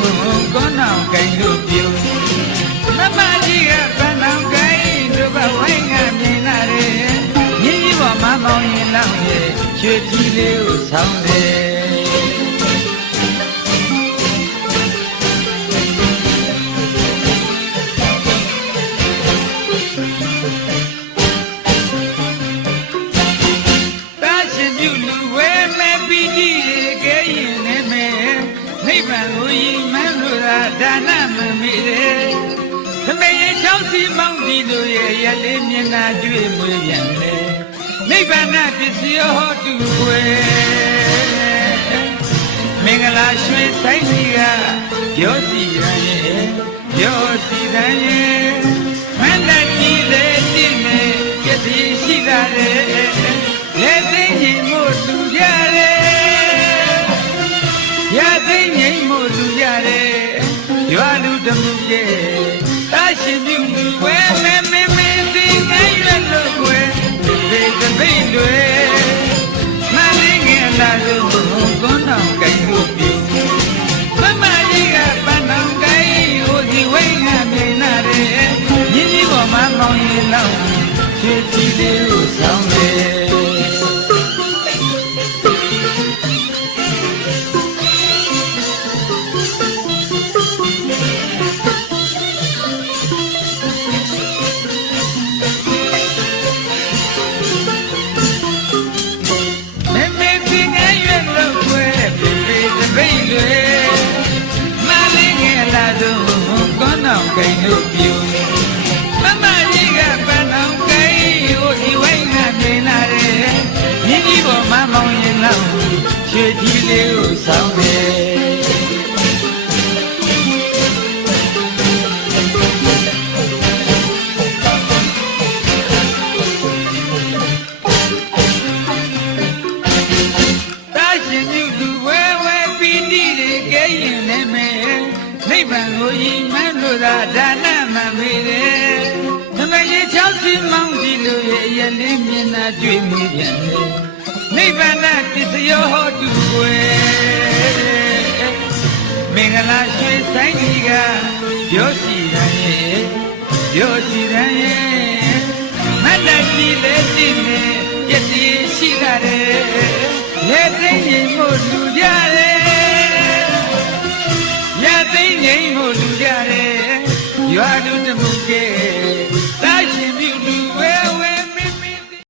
ဆုံးကောင်းအောင်ကိုင်လို့ပြုမမကြီးကပန်းအောင်ကိုင်တို့ဘဝိုင်းကမြင်လာတယ်မြင်းကြီးပေါ်မှာမောင်းရင်လောင်းရဲ့ရွှေကြီးလေးကိုဆောင်းတယ်ဒါနမမေတယ်သမီးရဲ့ချောင်းစီမောင်းဒီလိုရဲ့ရလေးမျက်နှာကြွေမွေးပြန်လေနိဗ္ဗာန်ပစ္စည်းဟောတူွယ်မင်္ဂလာရွှေဆိုင်ကြီးကပြောစီရန်ရဲ့ပြောစီရန်ရဲ့မန္တကြီးလေးတည်နေပစ္စည်းရှိလာတယ်လက်သိငြိမ်မို့လူကြတယ်ရသိငြိမ်မို့လူကြတယ်ရွာလူတမှုရဲ့တာရှင်ပြုလူွယ်မဲမဲမဲသိနိုင်ရလို့ွယ်ဒီတပိတ်တွေမလေးငယ်လာလို့ကွန်းတော်ကိုင်လို့ပြုမမကြီးကပန်းတော်ကိုင်ဟိုဒီဝိငါမြင်လာတယ်ရင်းကြီးပေါ်မှာမောင်းရင်လောက်ရွှေကြီးလေးကိုဆောင်းတယ်ကိုင်လို့ပြုမမကြီးကပန်းအောင်ကိုင်ဟိုဒီဝိုင်းကမြင်လာတယ်မြင်းကြီးပေါ်မှာမောင်းရင်လောက်ရွှေကြီးလေးကိုဆောင်းတယ်တာရှင်မြူသူဝဲဝဲပီတိတွေကဲရင်လည်းမဲနိဗ္ဗာန်ကိုရင်မှန်းလို့သာဒါနမမေတယ်သမီးရဲ့ချောင်းစီမောင်းကြည့်လို့ရဲ့ရလေးမြင်သာတွေ့မိပြန်လေနိဗ္ဗာန်ပစ္စယောဟောတူွယ်မင်္ဂလာရွှေဆိုင်ကြီးကပြောစီရန်ရဲ့ပြောစီရန်ရဲ့မတ္တကြီးလေးတည်နေပစ္စည်းရှိလာတယ်လက်သိငြိမ်မို့လူကြတယ်ရသိငြိမ်မို့လူကြတယ်ရွာလူတမှုကဲ